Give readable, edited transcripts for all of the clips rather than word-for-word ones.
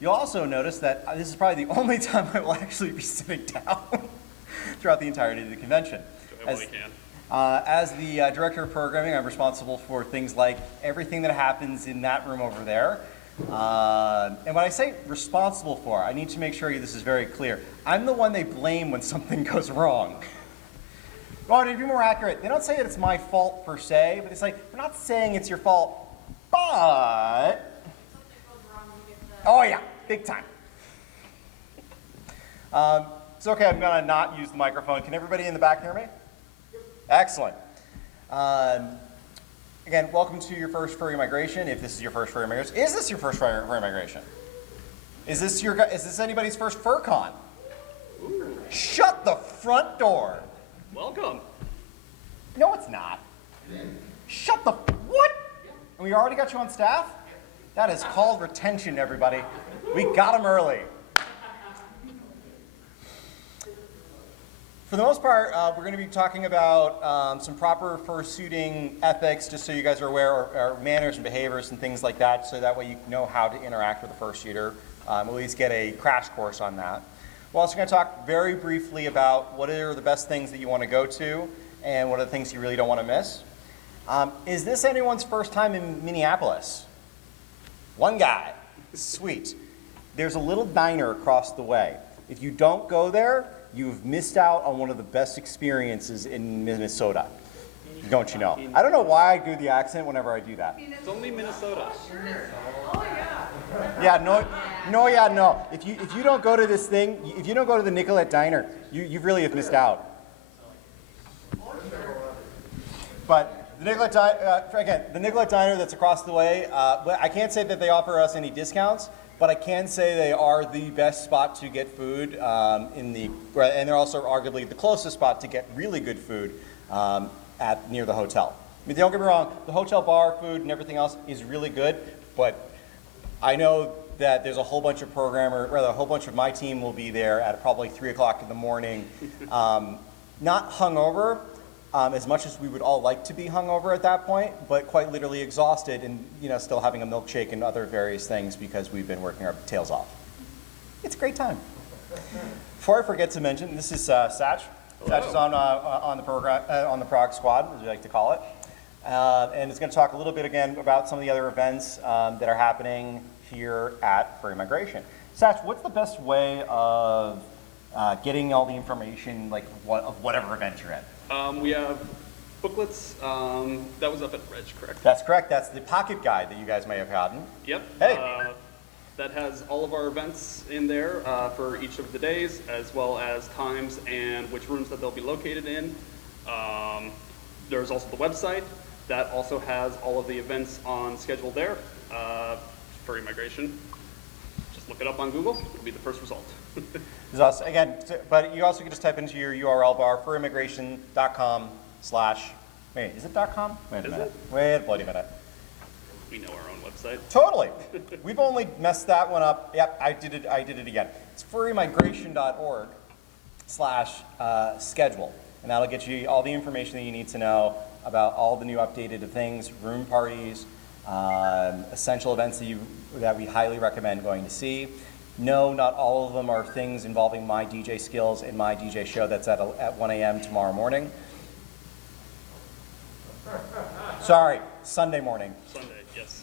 You'll also notice that this is probably the only time I will actually be sitting down throughout the entirety of the convention. As the director of programming, I'm responsible for things like everything that happens in that room over there. And when I say responsible for, I need to make sure this is very clear. I'm the one they blame when something goes wrong. Well, to be more accurate, they don't say that it's my fault per se, but it's like, we're not saying it's your fault, but... Oh yeah, big time. It's okay, I'm gonna not use the microphone. Can everybody in the back hear me? Excellent. Again, welcome to your first Furry Migration, if this is your first Furry Migration. Is this your first Furry Migration? Is this anybody's first FurCon? Ooh. Shut the front door. Welcome. No, it's not. Shut the, what? And we already got you on staff? That is called retention, everybody. We got them early. For the most part, we're going to be talking about some proper fursuiting ethics, just so you guys are aware, or manners and behaviors and things like that, so that way you know how to interact with a fursuiter. At least get a crash course on that. We're also going to talk very briefly about what are the best things that you want to go to, and what are the things you really don't want to miss. Is this anyone's first time in Minneapolis? One guy. Sweet. There's a little diner across the way. If you don't go there, you've missed out on one of the best experiences in Minnesota. Don't you know? I don't know why I do the accent whenever I do that. It's only Minnesota. Oh yeah. Yeah, no. If you don't go to this thing, if you don't go to the Nicolette Diner, you really have missed out. But the Nicolette Diner that's across the way, I can't say that they offer us any discounts, but I can say they are the best spot to get food and they're also arguably the closest spot to get really good food near the hotel. I mean, don't get me wrong, the hotel bar food and everything else is really good, but I know that there's a whole bunch of a whole bunch of my team will be there at probably 3 o'clock in the morning, not hungover, as much as we would all like to be hungover at that point, but quite literally exhausted and still having a milkshake and other various things because we've been working our tails off. It's a great time. Before I forget to mention, this is Satch. Hello. Satch is on the program on the Prog Squad, as we like to call it, and it's going to talk a little bit again about some of the other events that are happening here at Furry Migration. Satch, what's the best way of getting all the information, like of whatever event you're at? We have booklets. That was up at Reg, correct? That's correct. That's the pocket guide that you guys may have gotten. Yep. Hey. That has all of our events in there for each of the days, as well as times and which rooms that they'll be located in. There's also the website that also has all of the events on schedule there. Furry Migration. Just look it up on Google. It'll be the first result. Also, again, but you also can just type into your URL bar, furrymigration.com/ wait, is it .com? Wait a minute. Wait a bloody minute. We know our own website. Totally. We've only messed that one up. Yep, I did it again. It's furrymigration.org/schedule. And that'll get you all the information that you need to know about all the new updated things, room parties, essential events that we highly recommend going to see. No, not all of them are things involving my DJ skills in my DJ show that's at 1 a.m. tomorrow morning. Sorry, Sunday morning. Sunday, yes.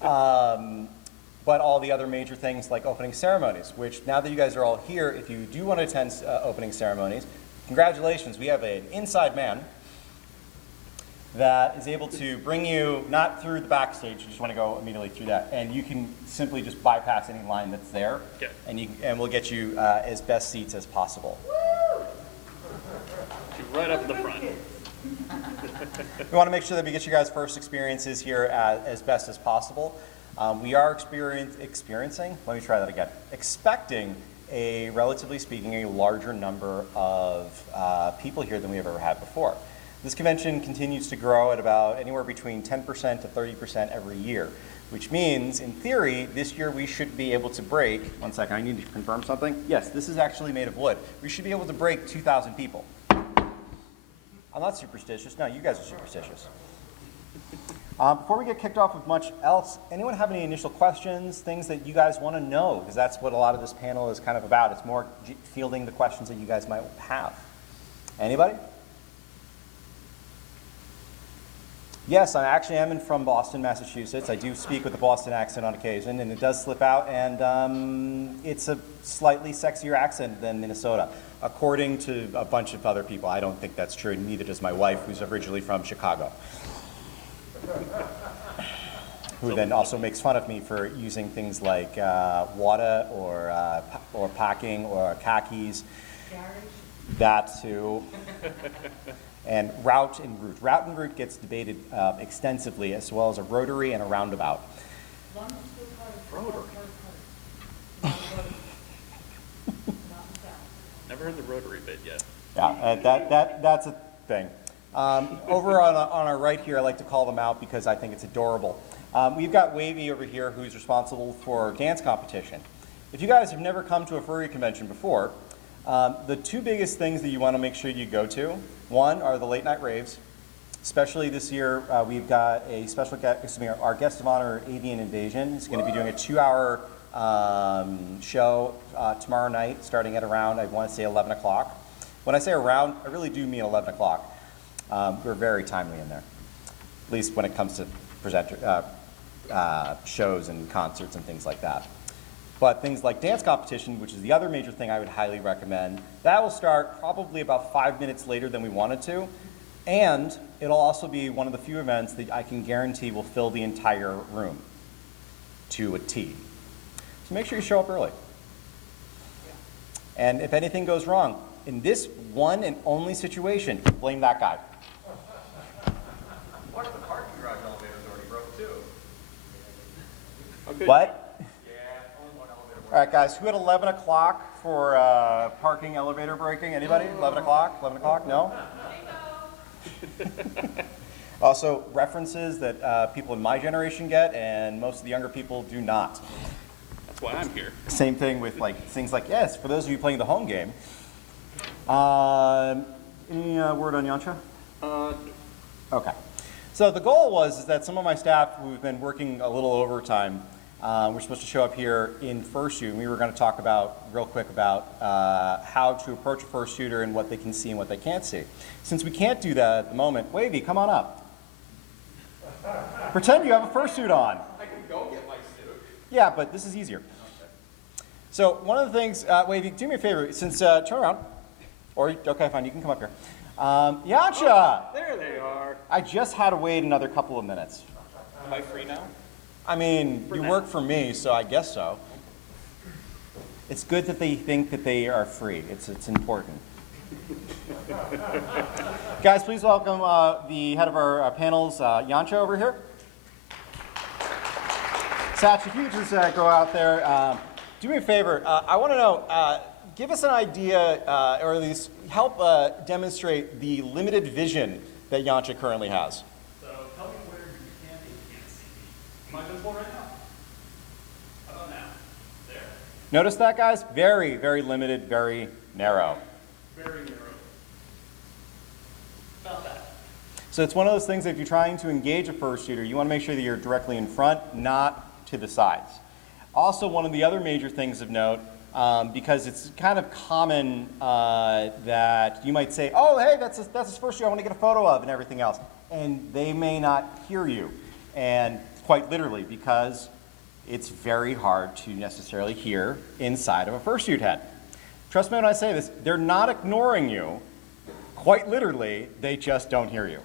But all the other major things like opening ceremonies, which now that you guys are all here, if you do want to attend opening ceremonies, congratulations, we have an inside man that is able to bring you not through the backstage, you just want to go immediately through that, and you can simply just bypass any line that's there, okay. and we'll get you as best seats as possible. Right up in the front. We want to make sure that we get you guys first experiences here as best as possible. We are expecting a, relatively speaking, a larger number of people here than we have ever had before. This convention continues to grow at about anywhere between 10% to 30% every year, which means, in theory, this year we should be able to break, one second, I need to confirm something. Yes, this is actually made of wood. We should be able to break 2,000 people. I'm not superstitious. No, you guys are superstitious. Before we get kicked off with much else, anyone have any initial questions, things that you guys want to know? Because that's what a lot of this panel is kind of about. It's more fielding the questions that you guys might have. Anybody? Yes, I actually am from Boston, Massachusetts. I do speak with a Boston accent on occasion, and it does slip out, and it's a slightly sexier accent than Minnesota, according to a bunch of other people. I don't think that's true, and neither does my wife, who's originally from Chicago, who then also makes fun of me for using things like water or packing or khakis. That too. And route and route. Route and route gets debated extensively, as well as a rotary and a roundabout. Rotary. Never heard the rotary bit yet. Yeah, that's a thing. Over on our right here, I like to call them out because I think it's adorable. We've got Wavy over here, who's responsible for dance competition. If you guys have never come to a furry convention before, the two biggest things that you want to make sure you go to, one are the late night raves. Especially this year, we've got a special guest, our guest of honor, Avian Invasion, is going to be doing a 2-hour show tomorrow night, starting at around, I want to say 11 o'clock. When I say around, I really do mean 11 o'clock. We're very timely in there, at least when it comes to shows and concerts and things like that. But things like dance competition, which is the other major thing I would highly recommend, that will start probably about 5 minutes later than we wanted to. And it'll also be one of the few events that I can guarantee will fill the entire room to a T. So make sure you show up early. And if anything goes wrong, in this one and only situation, blame that guy. What if the parking garage elevator's already broke too? Okay. What? Only one elevator works. All right, guys, who had 11 o'clock for parking elevator breaking? Anybody? 11 o'clock? 11 o'clock? No? Also, references that people in my generation get and most of the younger people do not. That's why I'm here. Same thing with like things like, yes, for those of you playing the home game. Any word on Yancha? Okay. So the goal is that some of my staff who've been working a little overtime, we're supposed to show up here in fursuit, and we were going to talk about, real quick, about how to approach a fursuiter and what they can see and what they can't see. Since we can't do that at the moment, Wavy, come on up. Pretend you have a fursuit on. I can go get my suit. Yeah, but this is easier. So one of the things, Wavy, do me a favor, since, turn around. Or, okay, fine, you can come up here. Yancha! There they are. I just had to wait another couple of minutes. Am I free now? I mean, For you now. work for me, so I guess so. It's good that they think that they are free. It's important. Guys, please welcome the head of our panels, Yancha, over here. Satch, if you just go out there, do me a favor. I want to know, give us an idea, or at least help demonstrate the limited vision that Yancha currently has. So tell me where you can and can't see me. Am I visible right now? How about now? There. Notice that, guys? Very, very limited, very narrow. Very narrow. About that. So it's one of those things that if you're trying to engage a fursuiter, you want to make sure that you're directly in front, not to the sides. Also, one of the other major things of note, because it's kind of common that you might say, oh, hey, that's his fursuiter I want to get a photo of and everything else. And they may not hear you, and quite literally, because it's very hard to necessarily hear inside of a fursuit head. Trust me when I say this, they're not ignoring you. Quite literally, they just don't hear you.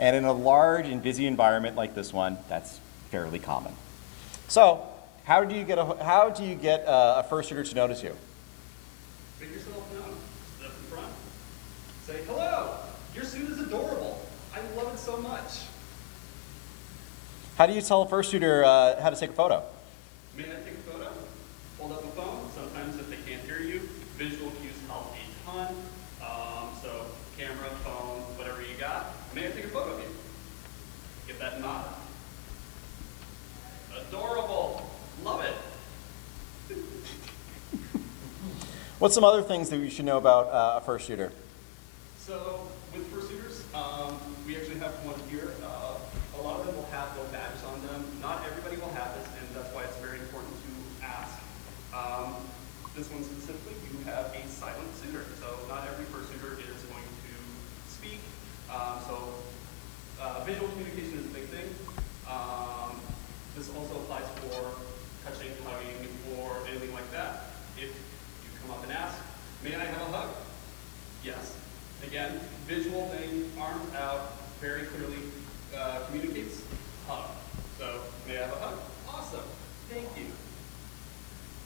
And in a large and busy environment like this one, that's fairly common. So, how do you get a fursuiter to notice you? Make yourself known. Step in front. Say, hello, your suit is adorable. I love it so much. How do you tell a fursuiter how to take a photo? May I take a photo? Hold up the phone. Sometimes if they can't hear you, visual cues help a ton. So camera, phone, whatever you got. May I take a photo of you? Get that nod. Adorable. Love it. What's some other things that we should know about a fursuiter? So with fursuiters, we actually have one here. this one specifically, you have a silent suitor. So not every fursuiter is going to speak. Visual communication is a big thing. This also applies for touching, hugging, or anything like that. If you come up and ask, may I have a hug? Yes. Again, visual thing, arms out, very clearly communicates hug. So, may I have a hug? Awesome. Thank you.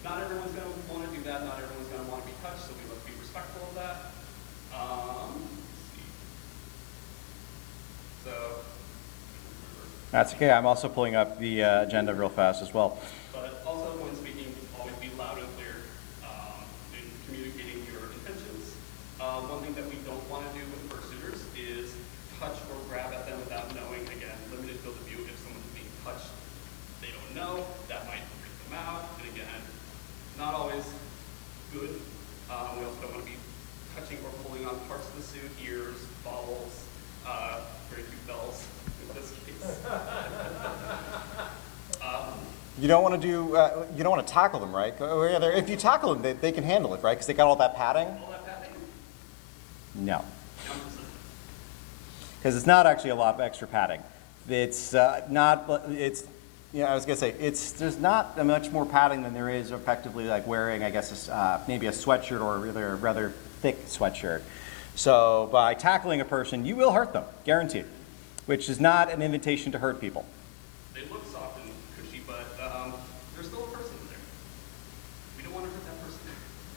Not everyone's going to want to do that. Not everyone's going to want to be touched, so we must be respectful of that. Let's see. So, That's okay. I'm also pulling up the agenda real fast as well. but also when speaking, always be loud and clear in communicating your intentions. One thing that we don't want to do with fursuiters is touch or grab at them without knowing. Again, limited field of view. If someone's being touched, they don't know, that might freak them out. And again, not always good. We also don't want to be touching or pulling on parts of the suit, ears, bowels, very few bells in this case. You don't want to do, you don't want to tackle them, right? If you tackle them, they can handle it, right? Because they got all that padding? All that padding? No. No. Because it's not actually a lot of extra padding. It's not, it's, I was going to say, there's not much more padding than there is effectively like wearing, I guess, maybe a sweatshirt or a rather thick sweatshirt. So by tackling a person, you will hurt them, guaranteed, which is not an invitation to hurt people. They look soft and cushy, but there's still a person there. We don't want to hurt that person.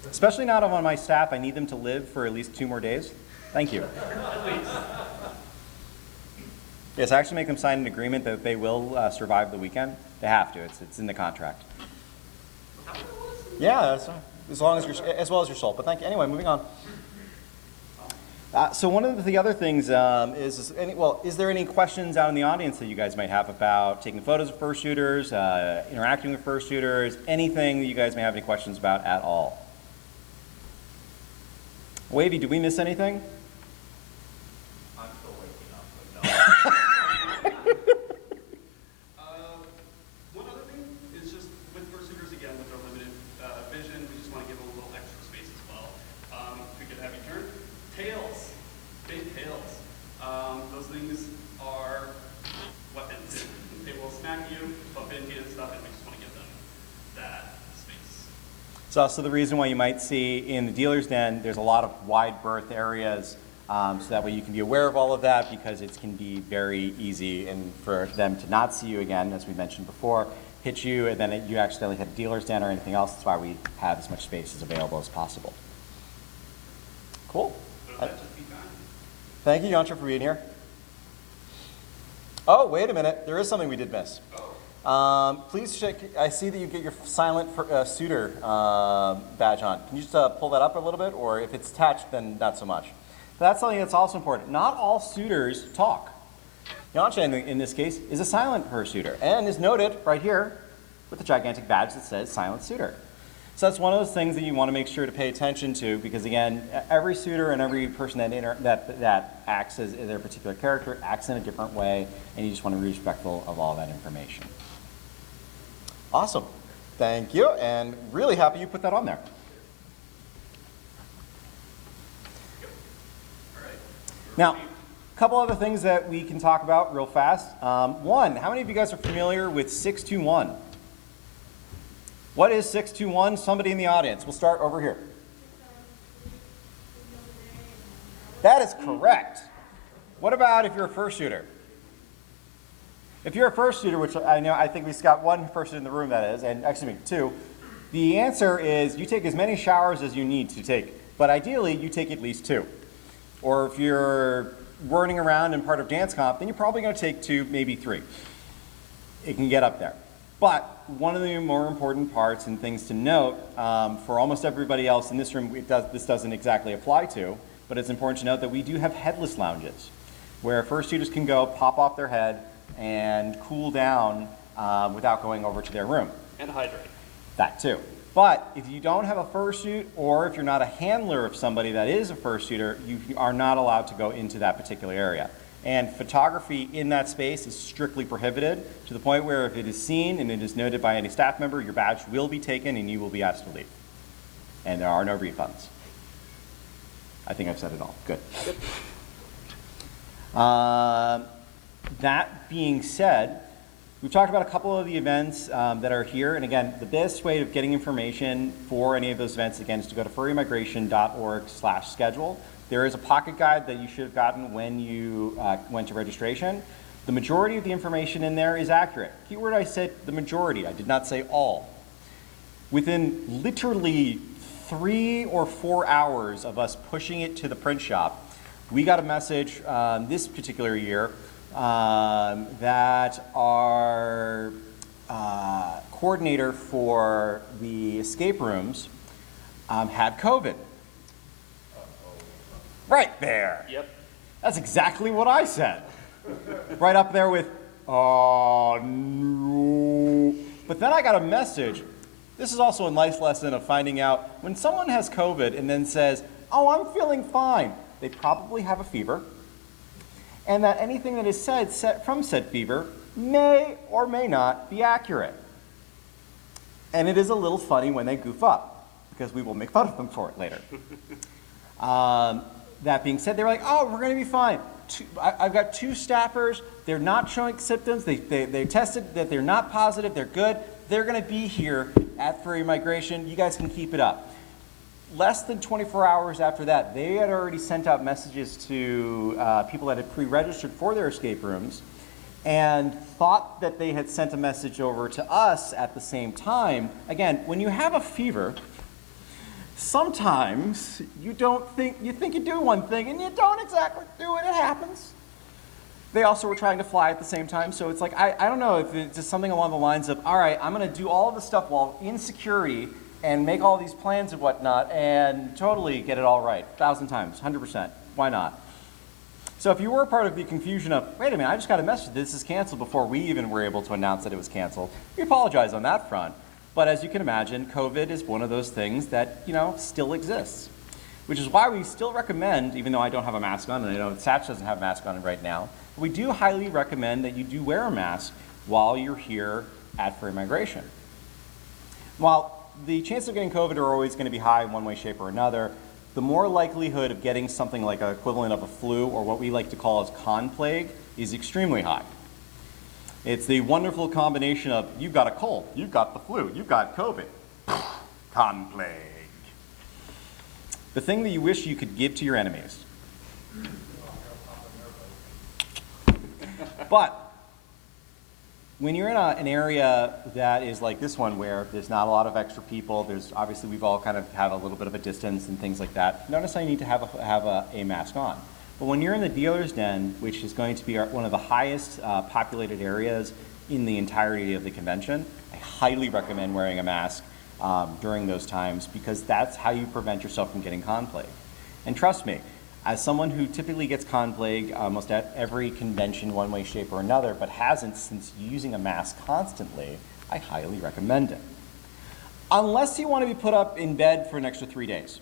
Especially not on my staff. I need them to live for at least 2 more days. Thank you. At least. Yes, I actually make them sign an agreement that they will survive the weekend. They have to. It's in the contract. Yeah, as long as as well as your soul. But thank you. Anyway, moving on. So one of the other things is there any questions out in the audience that you guys might have about taking photos of fursuiters, interacting with fursuiters, anything that you guys may have any questions about at all? Wavy, did we miss anything? I'm still waking up, but no. One other thing is just with fursuiters, again, with their limited vision, we just want to give them a little extra space as well. If we could have you turn. Tails. Big tails. Those things are weapons. They will smack you, bump into you and stuff, and we just want to give them that space. It's also the reason why you might see in the dealer's den, there's a lot of wide berth areas, so that way you can be aware of all of that, because it can be very easy and for them to not see you again, as we mentioned before, hit you, and then you accidentally hit a dealer's den or anything else. That's why we have as much space as available as possible. Cool. So that just be fine. Thank you, Yantra, for being here. Oh, wait a minute. There is something we did miss. Please check. I see that you get your silent suitor badge on. Can you just pull that up a little bit? Or if it's attached, then not so much. That's something that's also important. Not all suitors talk. Yantra, in this case, is a silent fursuiter and is noted right here with a gigantic badge that says silent suitor. So that's one of those things that you want to make sure to pay attention to, because again, every suitor and every person that acts as their particular character acts in a different way, and you just want to be respectful of all that information. Awesome. Thank you, and really happy you put that on there. Now, a couple other things that we can talk about real fast. One, how many of you guys are familiar with 621? What is 621? Somebody in the audience. We'll start over here. That is correct. What about if you're a fursuiter? If you're a fursuiter, which I think we've got one person in the room that is, and actually 2, the answer is you take as many showers as you need to take, but ideally you take at least 2. Or if you're whirling around in part of dance comp, then you're probably going to take 2, maybe 3. It can get up there. But one of the more important parts and things to note, for almost everybody else in this room, this doesn't exactly apply to, but it's important to note that we do have headless lounges, where fursuiters can go, pop off their head, and cool down without going over to their room. And hydrate. That too. But if you don't have a fursuit, or if you're not a handler of somebody that is a fursuiter, you are not allowed to go into that particular area. And photography in that space is strictly prohibited, to the point where if it is seen and it is noted by any staff member, your badge will be taken and you will be asked to leave. and there are no refunds. I think I've said it all. Good. That being said, we've talked about a couple of the events that are here, and again, the best way of getting information for any of those events, again, is to go to furrymigration.org/schedule. There is a pocket guide that you should have gotten when you went to registration. The majority of the information in there is accurate. Keyword, I said the majority, I did not say all. Within literally 3 or 4 hours of us pushing it to the print shop, we got a message this particular year that our coordinator for the escape rooms had COVID. Right there. Yep. That's exactly what I said. Right up there with, oh no. But then I got a message. This is also a nice lesson of finding out when someone has COVID and then says, oh, I'm feeling fine. They probably have a fever. And that anything that is said from said fever may or may not be accurate. And it is a little funny when they goof up, because we will make fun of them for it later. That being said, they were like, oh, we're going to be fine. I've got 2 staffers. They're not showing symptoms. They tested that they're not positive. They're good. They're going to be here at Furry Migration. You guys can keep it up. Less than 24 hours after that, they had already sent out messages to people that had pre-registered for their escape rooms and thought that they had sent a message over to us at the same time. Again, when you have a fever, sometimes you think you do one thing and you don't exactly do it. It happens. They also were trying to fly at the same time, so it's like, I don't know if it's just something along the lines of, all right, I'm going to do all of this stuff while in security and make all these plans and whatnot and totally get it all right, 1,000 times, 100%. Why not? So if you were part of the confusion of, wait a minute, I just got a message that this is canceled before we even were able to announce that it was canceled, we apologize on that front. But as you can imagine, COVID is one of those things that, still exists. Which is why we still recommend, even though I don't have a mask on, and I know Satch doesn't have a mask on right now, but we do highly recommend that you do wear a mask while you're here at Furry Migration. While the chances of getting COVID are always going to be high in one way, shape, or another, the more likelihood of getting something like an equivalent of a flu, or what we like to call as con plague, is extremely high. It's the wonderful combination of, you've got a cold, you've got the flu, you've got COVID. Con plague. The thing that you wish you could give to your enemies. But when you're in an area that is like this one, where there's not a lot of extra people, there's obviously we've all kind of have a little bit of a distance and things like that, not necessarily need to have a mask on. But when you're in the dealer's den, which is going to be one of the highest populated areas in the entirety of the convention, I highly recommend wearing a mask during those times, because that's how you prevent yourself from getting con plague. And trust me, as someone who typically gets con plague almost at every convention one way, shape, or another, but hasn't since using a mask constantly, I highly recommend it. Unless you want to be put up in bed for an extra 3 days.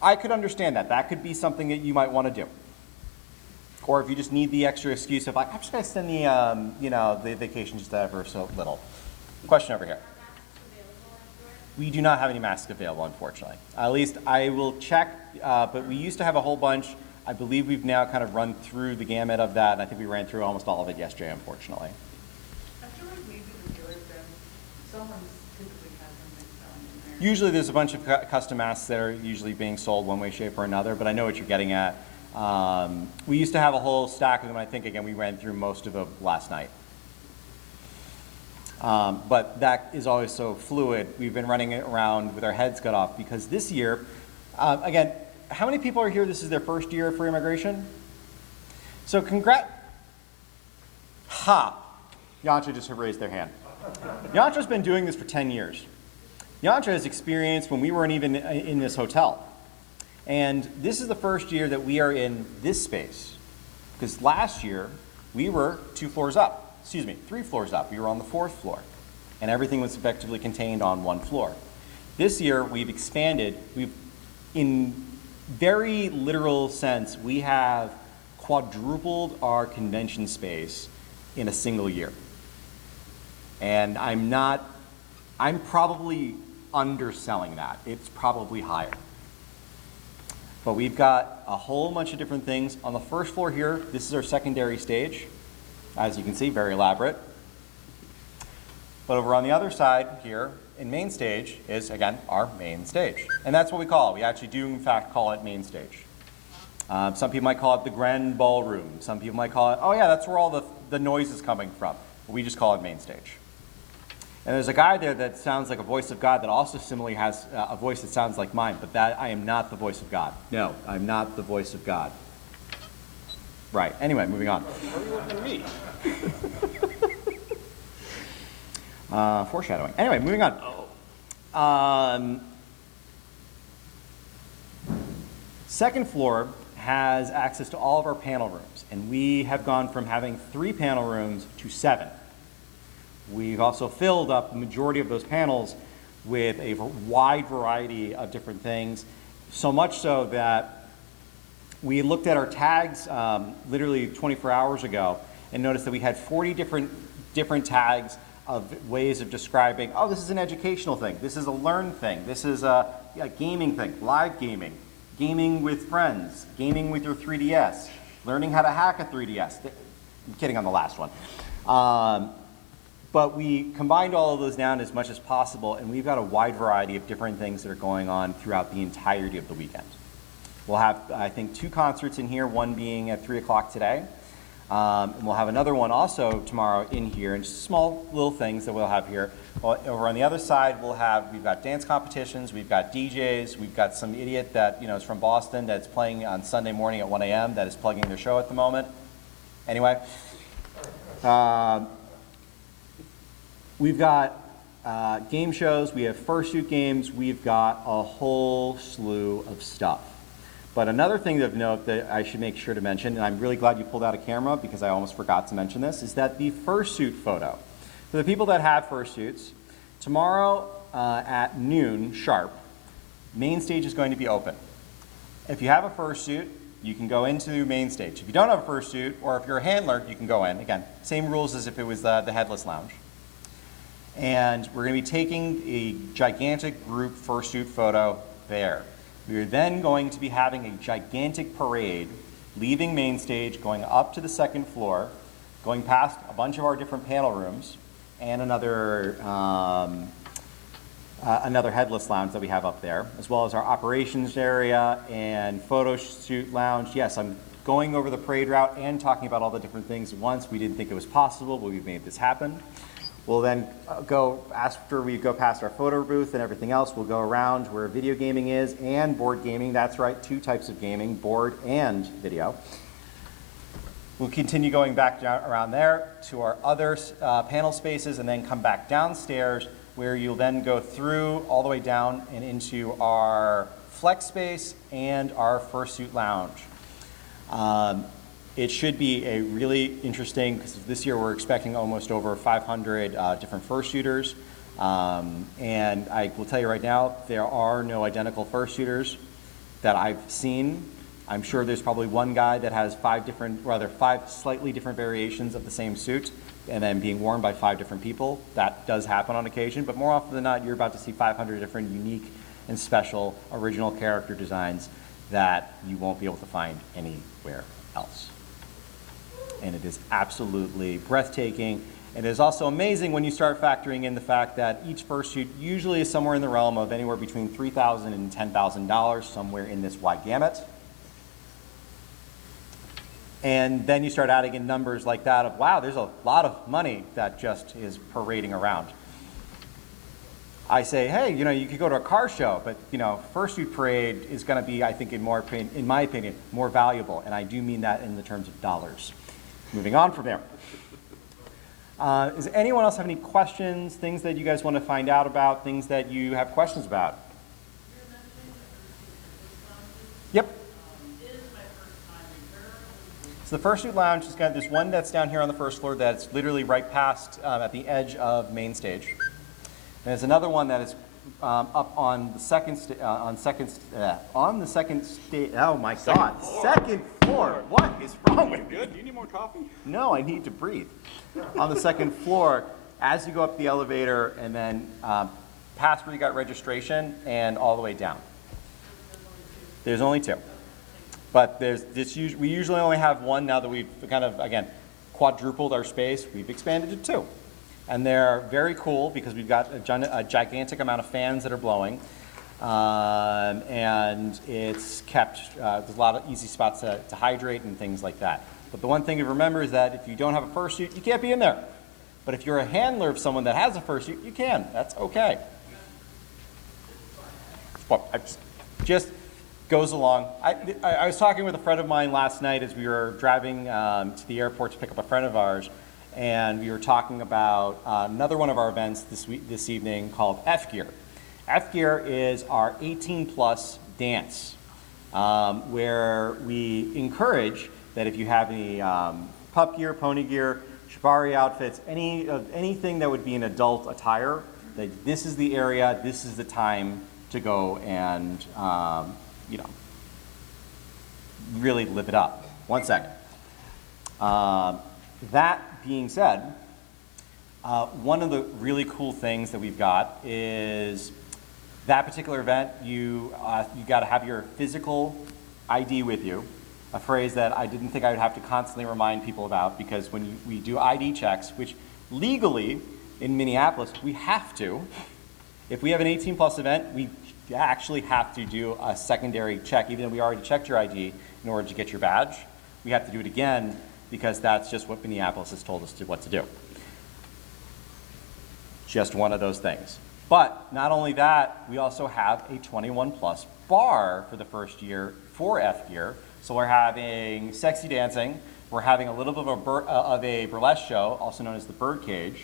I could understand that. That could be something that you might want to do. Or if you just need the extra excuse of, like, I'm just going to extend the vacation just ever so little. Question over here. We do not have any masks available, unfortunately. At least I will check, but we used to have a whole bunch. I believe we've now kind of run through the gamut of that, and I think we ran through almost all of it yesterday, unfortunately. I feel like maybe the dealer's den, someone typically has something selling in there. Usually there's a bunch of custom masks that are usually being sold one way, shape, or another, but I know what you're getting at. We used to have a whole stack of them. I think, again, we ran through most of them last night. But that is always so fluid. We've been running it around with our heads cut off, because this year, again, how many people are here? This is their first year of Furry Migration? So Ha! Yantra just raised their hand. Yantra's been doing this for 10 years. Yantra has experienced when we weren't even in this hotel. And this is the first year that we are in this space. Because last year, we were 3 floors up. We were on the 4th floor. And everything was effectively contained on 1 floor. This year, we've expanded. In very literal sense, we have quadrupled our convention space in a single year. And I'm probably underselling that. It's probably higher. But we've got a whole bunch of different things. On the first floor here, this is our secondary stage. As you can see, very elaborate. But over on the other side here, in main stage, is, again, our main stage. And that's what we call it. We actually do, in fact, call it main stage. Some people might call it the grand ballroom. Some people might call it, oh yeah, that's where all the noise is coming from. But we just call it main stage. And there's a guy there that sounds like a voice of God that also similarly has a voice that sounds like mine, but that I am not the voice of God. No, I'm not the voice of God. Right, anyway, moving on. Why are you looking at me? Foreshadowing. Anyway, moving on. Second floor has access to all of our panel rooms, and we have gone from having 3 panel rooms to 7. We've also filled up the majority of those panels with a wide variety of different things, so much so that we looked at our tags literally 24 hours ago and noticed that we had 40 different tags of ways of describing, oh, this is an educational thing, this is a learn thing, this is a gaming thing, live gaming, gaming with friends, gaming with your 3DS, learning how to hack a 3DS. I'm kidding on the last one. But we combined all of those down as much as possible, and we've got a wide variety of different things that are going on throughout the entirety of the weekend. We'll have, I think, 2 concerts in here, one being at 3 o'clock today. And we'll have another one also tomorrow in here, and just small little things that we'll have here. Over on the other side, we've got dance competitions, we've got DJs, we've got some idiot that is from Boston that's playing on Sunday morning at 1 a.m. that is plugging their show at the moment. Anyway. We've got game shows, we have fursuit games, we've got a whole slew of stuff. But another thing of note that I should make sure to mention, and I'm really glad you pulled out a camera because I almost forgot to mention this, is that the fursuit photo. For the people that have fursuits, tomorrow at noon sharp, main stage is going to be open. If you have a fursuit, you can go into main stage. If you don't have a fursuit, or if you're a handler, you can go in. Again, same rules as if it was the headless lounge. And we're going to be taking a gigantic group fursuit photo there. We are then going to be having a gigantic parade, leaving main stage, going up to the second floor, going past a bunch of our different panel rooms, and another headless lounge that we have up there, as well as our operations area and photo shoot lounge. Yes, I'm going over the parade route and talking about all the different things at once. We didn't think it was possible, but we've made this happen. We'll then after we go past our photo booth and everything else, we'll go around where video gaming is and board gaming. That's right, 2 types of gaming, board and video. We'll continue going back down around there to our other panel spaces and then come back downstairs where you'll then go through all the way down and into our flex space and our fursuit lounge. It should be a really interesting, because this year we're expecting almost over 500 different fursuiters. And I will tell you right now, there are no identical fursuiters that I've seen. I'm sure there's probably one guy that has 5 slightly different variations of the same suit, and then being worn by 5 different people. That does happen on occasion, but more often than not, you're about to see 500 different unique and special original character designs that you won't be able to find anywhere else. And it is absolutely breathtaking. It is also amazing when you start factoring in the fact that each fursuit usually is somewhere in the realm of anywhere between $3,000 and $10,000, somewhere in this wide gamut. And then you start adding in numbers like that of, wow, there's a lot of money that just is parading around. I say, hey, you could go to a car show, but fursuit parade is going to be, I think, in my opinion, more valuable, and I do mean that in the terms of dollars. Moving on from there. Does anyone else have any questions, things that you guys want to find out about, things that you have questions about? Yep. So the fursuit lounge has got this one that's down here on the first floor that's literally right past at the edge of main stage. And there's another one that is up on the second stage. Oh my God! Second floor. What is wrong with me? Good. Do you need more coffee? No, I need to breathe. On the second floor, as you go up the elevator and then past where you got registration and all the way down. There's only two. But we usually only have one. Now that we've kind of, again, quadrupled our space, we've expanded to two. And they're very cool because we've got a gigantic amount of fans that are blowing. And it's kept, there's a lot of easy spots to hydrate and things like that. But the one thing to remember is that if you don't have a fursuit, you can't be in there. But if you're a handler of someone that has a fursuit, you can. That's okay. Well, just goes along. I was talking with a friend of mine last night as we were driving to the airport to pick up a friend of ours, and we were talking about another one of our events this evening called F-Gear. F-Gear is our 18-plus dance, where we encourage that if you have any pup gear, pony gear, shibari outfits, anything that would be an adult attire, that this is the area, this is the time to go and really live it up. One second. That being said, one of the really cool things that we've got is that particular event, you got to have your physical ID with you, a phrase that I didn't think I would have to constantly remind people about, because when we do ID checks, which legally in Minneapolis we have to, if we have an 18-plus event, we actually have to do a secondary check. Even though we already checked your ID in order to get your badge, we have to do it again because that's just what Minneapolis has told us what to do. Just one of those things. But not only that, we also have a 21-plus bar for the first year for F-Gear. So we're having sexy dancing. We're having a little bit of a burlesque show, also known as the Birdcage.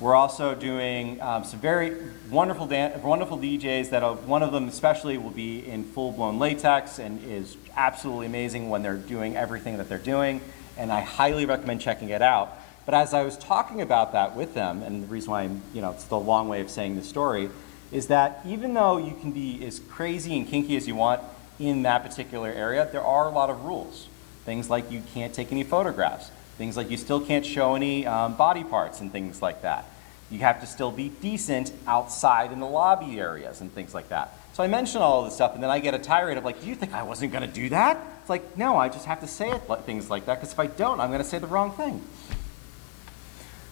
We're also doing some very wonderful DJs that one of them especially will be in full-blown latex and is absolutely amazing when they're doing everything that they're doing, and I highly recommend checking it out. But as I was talking about that with them, and the reason why it's the long way of saying this story, is that even though you can be as crazy and kinky as you want in that particular area, there are a lot of rules. Things like you can't take any photographs. Things like you still can't show any body parts and things like that. You have to still be decent outside in the lobby areas and things like that. So I mention all of this stuff, and then I get a tirade of like, do you think I wasn't going to do that? It's like, no, I just have to say things like that, because if I don't, I'm going to say the wrong thing.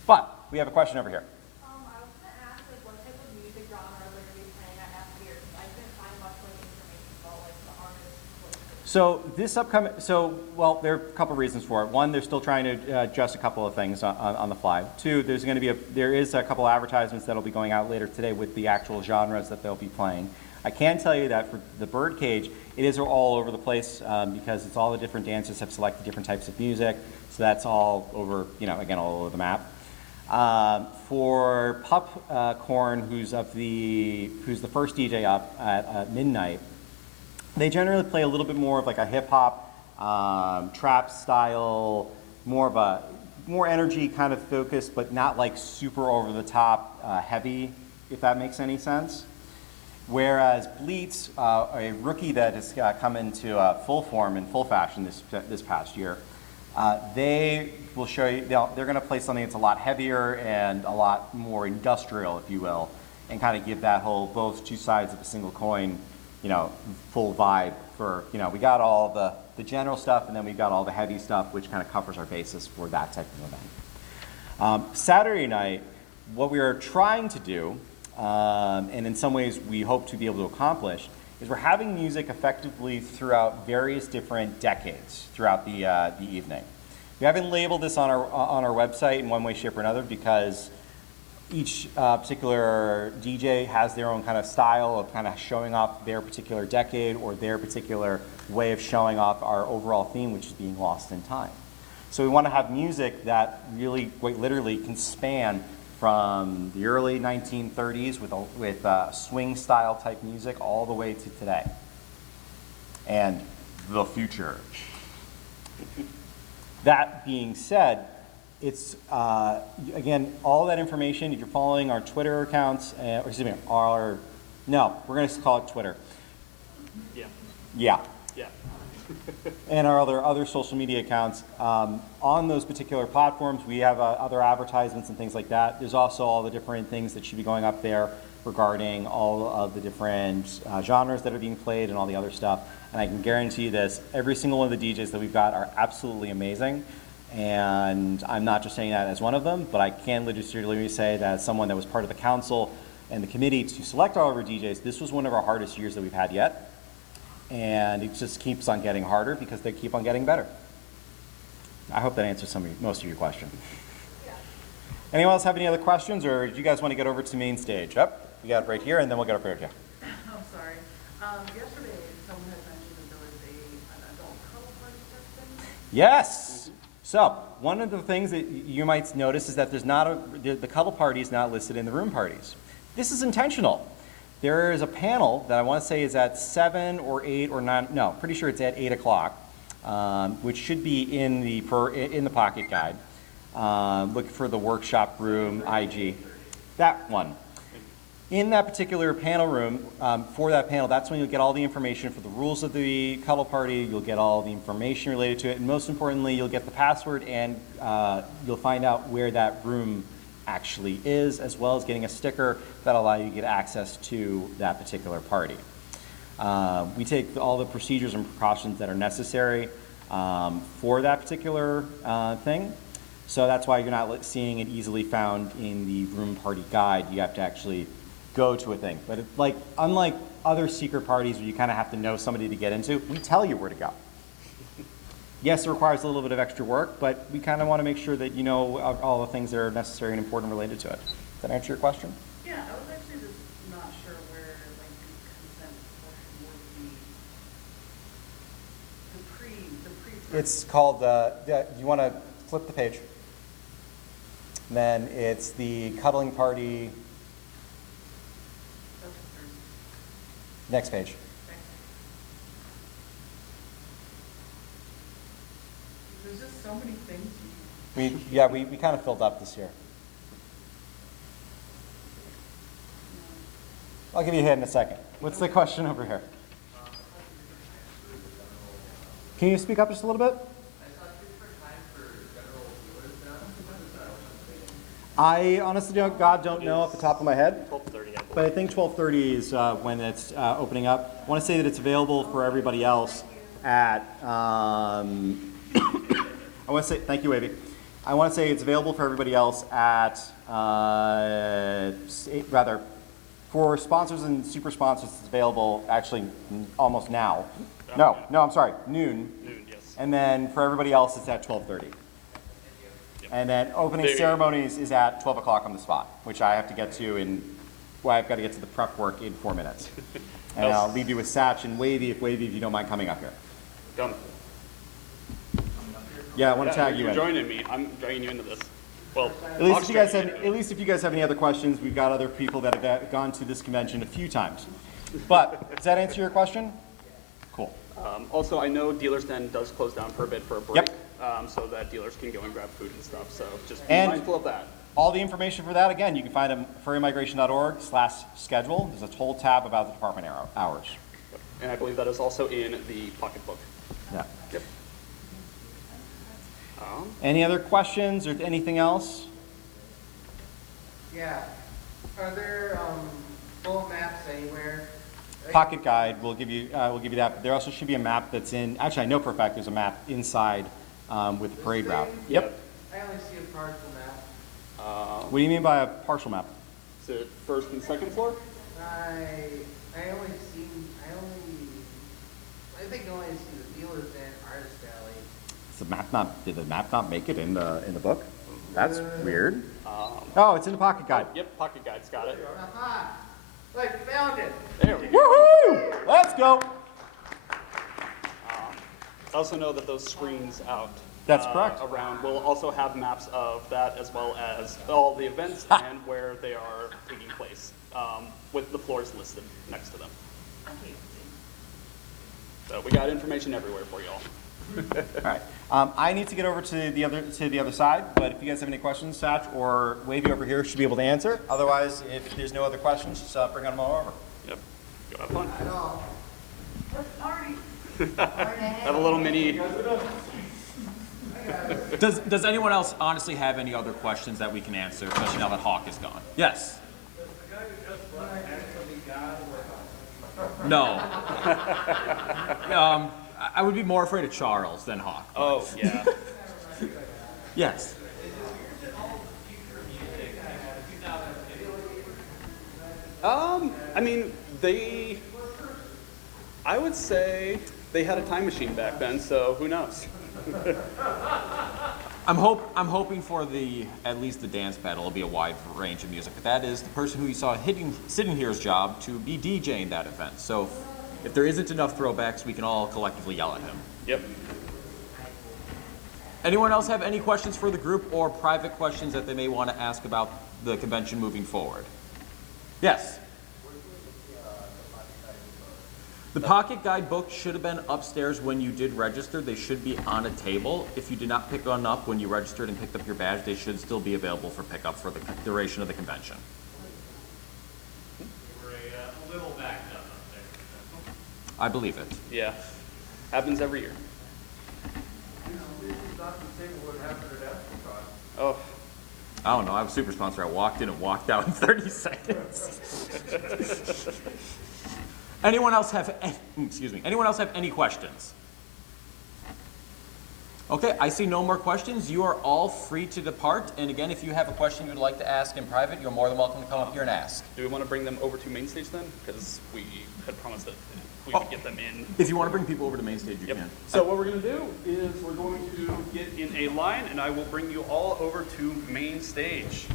But we have a question over here. I was going to ask, what type of music genre are going to be playing at F-Gear? I couldn't find much information about the artists. Well, there are a couple reasons for it. One, they're still trying to adjust a couple of things on the fly. Two, there is a couple advertisements that'll be going out later today with the actual genres that they'll be playing. I can tell you that for the Birdcage, it is all over the place because it's all the different dancers have selected different types of music, so that's all over, again, all over the map. For Popcorn, who's the first DJ up at midnight, they generally play a little bit more of like a hip-hop, trap style, more energy kind of focus, but not like super over-the-top heavy, if that makes any sense. Whereas Bleats, a rookie that has come into full form and full fashion this past year, they will show you, they're going to play something that's a lot heavier and a lot more industrial, if you will, and kind of give that whole both two sides of a single coin, full vibe for, we got all the general stuff, and then we got all the heavy stuff, which kind of covers our basis for that type of event. Saturday night, what we are trying to do, and in some ways we hope to be able to accomplish, is we're having music effectively throughout various different decades throughout the evening. We haven't labeled this on our website in one way, shape, or another because each particular DJ has their own kind of style of kind of showing off their particular decade or their particular way of showing off our overall theme, which is being lost in time. So we want to have music that really, quite literally, can span from the early 1930s with swing style type music all the way to today and the future. That being said, it's again, all that information, if you're following our Twitter accounts, we're going to call it Twitter. Yeah. And our other social media accounts. On those particular platforms, we have other advertisements and things like that. There's also all the different things that should be going up there regarding all of the different genres that are being played and all the other stuff. And I can guarantee you this, every single one of the DJs that we've got are absolutely amazing. And I'm not just saying that as one of them, but I can legitimately say that as someone that was part of the council and the committee to select all of our DJs, this was one of our hardest years that we've had yet. And it just keeps on getting harder because they keep on getting better. I hope that answers most of your question. Yeah. Anyone else have any other questions, or do you guys want to get over to the main stage? Up, we got it right here, and then we'll get over here. I'm sorry. Yesterday, someone had mentioned that there was an adult cuddle party that's been. Yes. So one of the things that you might notice is that there's not the cuddle party is not listed in the room parties. This is intentional. There is a panel that I want to say is at 7 or 8 or 9. No, pretty sure it's at 8 o'clock, which should be in the pocket guide. Look for the workshop room IG. That one. In that particular panel room, for that panel, that's when you'll get all the information for the rules of the cuddle party. You'll get all the information related to it, and most importantly, you'll get the password, and you'll find out where that room actually is, as well as getting a sticker that'll allow you to get access to that particular party. We take all the procedures and precautions that are necessary for that particular thing. So that's why you're not seeing it easily found in the room party guide. You have to actually go to a thing. But unlike other secret parties where you kind of have to know somebody to get into, we tell you where to go. Yes, it requires a little bit of extra work, but we kind of want to make sure that you know all the things that are necessary and important related to it. Does that answer your question? Yeah, I was actually just not sure where, like, the consent portion would be. The pre. It's called, you want to flip the page. And then it's the cuddling party, next page. There's just so many things. We kind of filled up this year. I'll give you a hint in a second. What's the question over here? Can you speak up just a little bit? I honestly don't know off the top of my head. 12:30. But I think 12:30 is when it's opening up. I want to say that it's available for everybody else at, I want to say, thank you, Wavy. I want to say it's available for everybody else at, for sponsors and super sponsors, it's available actually almost now. No, I'm sorry, noon. Noon, yes. And then for everybody else, it's at 12:30. And then opening ceremonies is at 12 o'clock on the spot, which I have to get to I've got to get to the prep work in 4 minutes. And I'll leave you with Satch and Wavy, if you don't mind coming up here. Done. Yeah, I want to tag you You're in. joining me. I'm dragging you into this. Well, At least if you guys have any other questions, we've got other people that have gone to this convention a few times. But, does that answer your question? Cool. Also, I know Dealer's Den does close down for a bit for a break, Yep. so that dealers can go and grab food and stuff. So just be And- mindful of that. All the information for that, again, you can find at furrymigration.org/schedule. There's a whole tab about the department hours. And I believe that is also in the pocketbook. Yeah. Yep. Any other questions or anything else? Yeah. Are there full maps anywhere? Pocket guide will give you that. But there also should be a map that's in. Actually, I know for a fact there's a map inside with the parade route. Yep. I only see a partial map. What do you mean by a partial map? Is it first and second floor? I think I only see the dealers and artist alley. Did the map not make it in the book? That's weird. Oh, it's in the pocket guide. Yep, pocket guide's got it. Aha! I found it! There we go. Woohoo! Let's go. I also know that those screens out That's correct. around will also have maps of that, as well as all the events and where they are taking place, with the floors listed next to them. So we got information everywhere for y'all. All right. I need to get over to the other side, but if you guys have any questions, Satch or Wavy over here should be able to answer. Otherwise, if there's no other questions, just bring them all over. Yep. Go have fun. At all. Let's party. Have a little mini. Does anyone else honestly have any other questions that we can answer, especially now that Hawk is gone? Yes. Does the guy who just No. I would be more afraid of Charles than Hawk. Oh, yeah. Yes. I mean, I would say they had a time machine back then, so who knows? I'm hoping for at least the dance battle will be a wide range of music, but that is the person who you saw sitting here's job to be DJing that event. So if there isn't enough throwbacks, we can all collectively yell at him. Yep. Anyone else have any questions for the group or private questions that they may want to ask about the convention moving forward? Yes. The pocket guidebook should have been upstairs when you did register. They should be on a table. If you did not pick one up when you registered and picked up your badge, they should still be available for pickup for the duration of the convention. We're a little backed up there. I believe it. Yeah. Happens every year. Oh. I don't know. I was a super sponsor. I walked in and walked out in 30 seconds. Anyone else have any questions? Okay, I see no more questions. You are all free to depart. And again, if you have a question you'd like to ask in private, you're more than welcome to come up here and ask. Do we want to bring them over to main stage then? Because we had promised that we would get them in. If you want to bring people over to main stage, you Yep. can. So what we're going to do is we're going to get in a line, and I will bring you all over to main stage.